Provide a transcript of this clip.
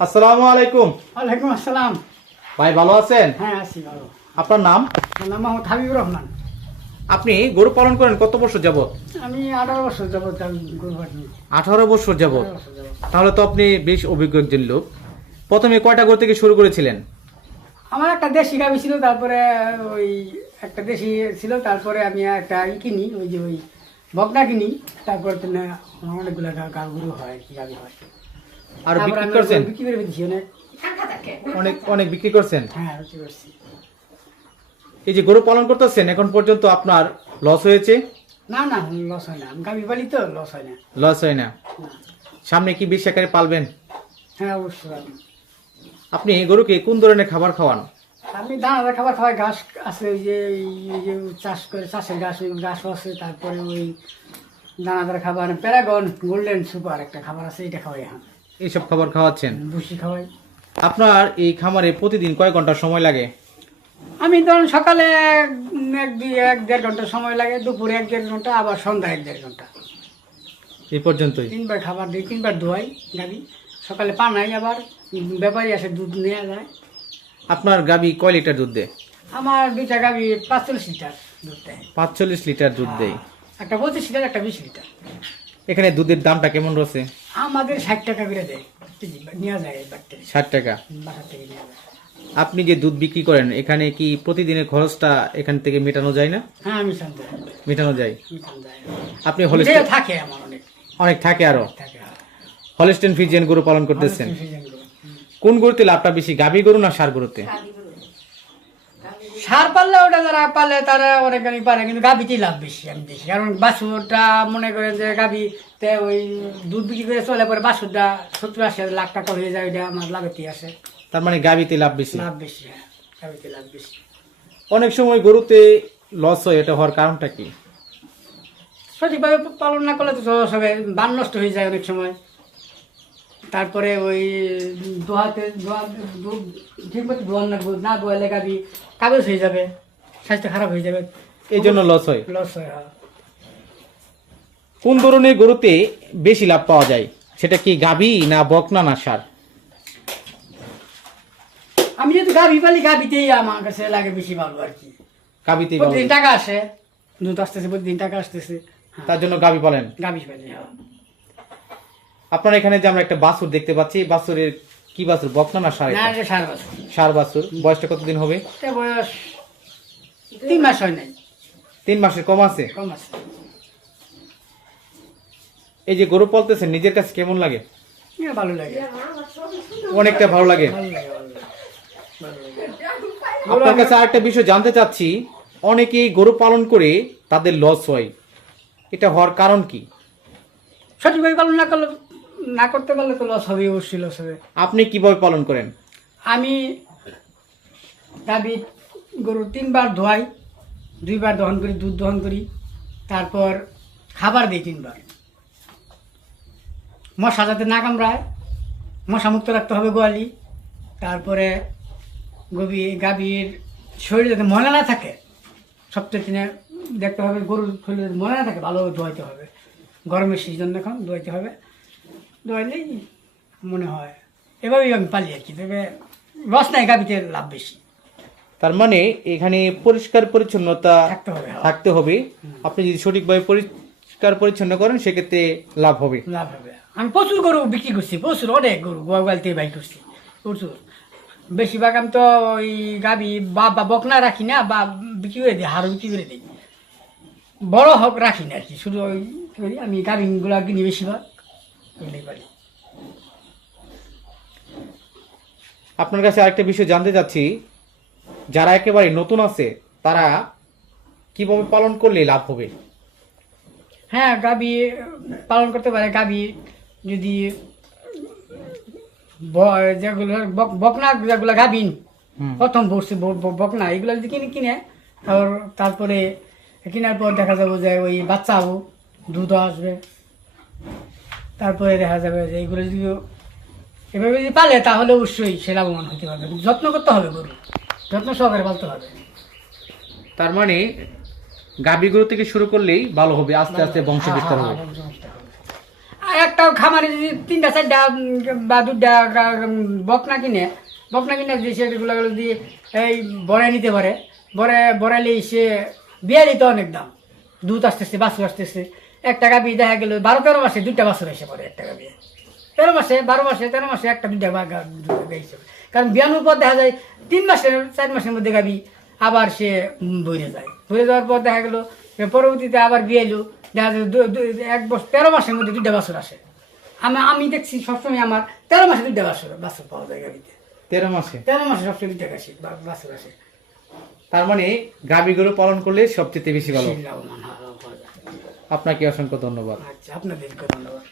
আসসালামু আলাইকুম। ওয়ালাইকুম আসসালাম। ভাই ভালো আছেন? হ্যাঁ আছি ভালো। আপনার নাম? আমার নাম মোহাম্মদ হাবিবুর রহমান। আপনি গরু পালন করেন কত বছর যাবত? আমি 18 বছর যাবত গরু পালন করি। 18 বছর যাবত। 18 বছর যাবত। তাহলে তো আপনি বেশ অভিজ্ঞ একজন লোক। প্রথমে কয়টা গরু থেকে শুরু করেছিলেন? আমার একটা দেশি গাভী ছিল, তারপরে ওই একটা দেশি ছিল, তারপরে আমি একটা কিনি, ওই যে ওই বকনা কিনি, তারপরে তো না অনেকগুলো গরু হয়, কি গাভী হয়। আর তারপরে বিক্রি আমি করছেন? বিক্রি করে দিচ্ছি অনেক। অনেক অনেক বিক্রি করছেন। হ্যাঁ বিক্রি করছি। এই যে গরু পালন করতেছেন এখন পর্যন্ত আপনার লস হয়েছে? না না, লস হয় না, আমি গাভী পালি তো, লস হয় না। লস হয় না। না। সামনে কি বেশি আকারে পালবেন? হ্যাঁ অবশ্যই। আপনি গরুকে কোন ধরনের খাবার খাওয়ান? আমি দানাদার খাবার খাওয়াই, ঘাস আছে, ওই যে চাষ করে, চাষের ঘাস, ওই ঘাসও আছে, তারপরে ওই দানাদার খাবার প্যারাগন গোল্ডেন সুপার একটা খাবার আছে, এটা খাওয়াই। হ্যাঁ এইসব খাবার খাওয়াচ্ছেন? ভুসি খাওয়াই। আপনার এই খামারে প্রতিদিন কয় ঘন্টা সময় লাগে? আমি ধরুন সকালে এক দেড় ঘন্টা সময় লাগে, দুপুরে 1-1.5 ঘন্টা, আবার সন্ধ্যা 1-1.5 ঘন্টা। এই পর্যন্তই? 3বার খাবার দিই, 3বার ধোয়াই গাড়ি। সকালে পানাই, আবার ব্যাপারী আসে, দুধ নেওয়া যায়। আপনার গাবি কয় লিটার দুধ দেয়? আমার 2টা গাড়ি 45 লিটার দুধ দেয়। 45 লিটার দুধ দেয়। একটা 25 লিটার, একটা 20 লিটার। এখানে দুধের দামটা কেমন রয়েছে? আমাদের 60 টাকা করে দেয়, নেওয়া যায় বাড়তে, 60 টাকা। বাসার থেকে নেওয়া যায়। আপনি যে দুধ বিক্রি করেন এখানে কি প্রতিদিনের খরচটা এখান থেকে মেটানো যায় না? হ্যাঁ আমি শান্ত, মেটানো যায়। যায়। আপনি হলিস্টেন থাকে আমার অনেক অনেক থাকে, আরো থাকে। হলিস্টেন ফ্রিজিয়ান গরু পালন করতেছেন। কোন গরুতে লাভটা বেশি, গাভী গরু না ষাঁড় গরুতে? সার পারলে ওটা যারা পালে তারা অনেকখানি পারে, কিন্তু গাভীতেই লাভ বেশি আমি দেখি। কারণ বাছুরটা মনে করেন যে গাভীতে ওই দুধ বিক্রি করে চলে পরে বাছুরটা 70-80 লাখ টাকা হয়ে যায়, ওইটা আমার লাভেতেই আসে। তার মানে গাভীতে লাভ বেশি। লাভ বেশি, হ্যাঁ গাভীতে লাভ বেশি। অনেক সময় গরুতে লস হয়, এটা হওয়ার কারণটা কি? সঠিকভাবে পালন না করলে তো সবে বান নষ্ট হয়ে যায় অনেক সময়। তারপরে ওই ঠিক মতো ধোয়ান না ধোয়ালে গাভী কাগজ হয়ে যাবে, স্বাস্থ্য খারাপ হয়ে যাবে, এই জন্য লস হয়। লস হয়। হ্যাঁ। কোন ধরনের গরুতে বেশি লাভ পাওয়া যায়, সেটা কি গাভী না বকনা না ষাঁড়? আমি যেহেতু গাভী পালি, গাভীতেই আমার কাছে লাগে বেশি ভালো আর কি। গাভীতেই ভালো। প্রতিদিন টাকা আসে, দুধ আসতেছে, প্রতিদিন টাকা আসতেছে। হ্যাঁ, তার জন্য গাভী পালেন। গাভী পালি। হ্যাঁ। আপনার এখানে যে আমরা একটা বাছুর দেখতে পাচ্ছি, বাছুরের কি বাছুর, বকনা না ষাঁড়? না এটা এটা 7 বছর। ষাঁড় বাছুর। বয়সটা কতদিন হবে? এটা বয়স 3 মাস হয় নাই, 3 মাসের কম আছে। কম আছে। এই যে গরু পালতেছেন, নিজের কাছে কেমন লাগে? এটা ভালো লাগে, অনেকটা ভালো লাগে। ভালো লাগে, ভালো লাগে, ভালো লাগে। আপনার কাছে আরেকটা বিষয় জানতে চাচ্ছি, অনেকেই গরু পালন করে তাদের লস হয়, এটা হওয়ার কারণ কি? সঠিকভাবে পালন না করতে পারলে তো লস হবে, অবশ্যই লস হবে। আপনি কিভাবে পালন করেন? আমি গাভী গরু 3বার ধোয়াই, 2বার দহন করি, দুধ দহন করি, তারপর খাবার দিই 3বার। মশা যাতে না কামড়ায়, মশা মুক্ত রাখতে হবে গোয়ালি। তারপরে গাভীর শরীরে যাতে ময়লা না থাকে, সপ্তাহে দেখতে হবে গরুর শরীরে ময়লা না থাকে, ভালোভাবে ধোয়াইতে হবে। গরমের সিজন এখন ধোয়াইতে হবে, ধোয়াইলেই মনে হয়। এভাবেই আমি পালি আর কি, তবে লস নাই, গাভীতে লাভ বেশি। তার মানে এখানে পরিষ্কার পরিচ্ছন্নতা থাকতে হবে। থাকতে হবে। আপনি যদি সঠিকভাবে পরিষ্কার পরিচ্ছন্ন করেন সেক্ষেত্রে লাভ হবে। লাভ হবে। আমি প্রচুর গরু বিক্রি করছি, প্রচুর, অনেক গরু গোয়াল থেকে বাই করছি, প্রচুর। বেশিরভাগ আমি তো ওই গাভী বা বকনা রাখি না, বা বিক্রি করে দিই, হাড় বিক্রি করে দিই। বড় হোক রাখি না আর কি, শুধু ওই কি করি, আমি গাভীগুলো কিনি বেশিরভাগ, ওইটাই পারি। আপনার কাছে আরেকটা বিষয় জানতে চাচ্ছি, যারা একেবারে নতুন আছে তারা কিভাবে পালন করলে লাভ হবে? হ্যাঁ গাভী পালন করতে পারে। গাভী যদি যেগুলো বকনা, যেগুলো গাভীন প্রথম বসছে বকনা, এগুলো যদি কিনে তারপরে কেনার পর দেখা যাবে যে ওই বাচ্চা হবো, দুধ আসবে। তারপরে দেখা যাবে যে এইগুলো যদি এভাবে যদি পালে তাহলে অবশ্যই সে লাভবান হতে পারবে। যত্ন করতে হবে, গরু যত্ন সহকারে পালতে হবে। তার মানে গাভী গরু থেকে শুরু করলেই ভালো হবে, আস্তে আস্তে বংশ বিস্তার হবে। একটা খামারে যদি 3টা 4টা বা 2টা বকনা কিনে যদি সেগুলো যদি এই বড়াই নিতে পারে, বড়াইলে সে বিয়ারই তো অনেক দাম, দুধ আসতেছে, বাছুর আসতেছে। একটা গাভি দেখা গেল 12-13 মাসে 2টা বাছুর এসে পড়ে, একটা গাভি 13 মাসে 12 মাসে 13 মাসে একটা 2টা হিসেবে। কারণ বিয়ানোর পর দেখা যায় 3 মাসের 4 মাসের মধ্যে গাভি আবার সে বইরে যায়, বইরে যাওয়ার পর দেখা গেল পরবর্তীতে আবার বিয়াইলো, দেখা যায় 1 বছর 13 মাসের মধ্যে 2টা বাছুর আসে। আমি দেখছি সবসময় আমার 13 মাসে 2টা বাছুর পাওয়া যায় গাভিতে। 13 মাসে 13 মাসে সবচেয়ে 2টা বাছুর আসে। তার মানে গাভী গরু পালন করলে সবচেয়ে বেশি ভালো। সেই লাভবান হওয়া যায়। আপনাকে অসংখ্য ধন্যবাদ। আচ্ছা, আপনাদেরকে ধন্যবাদ।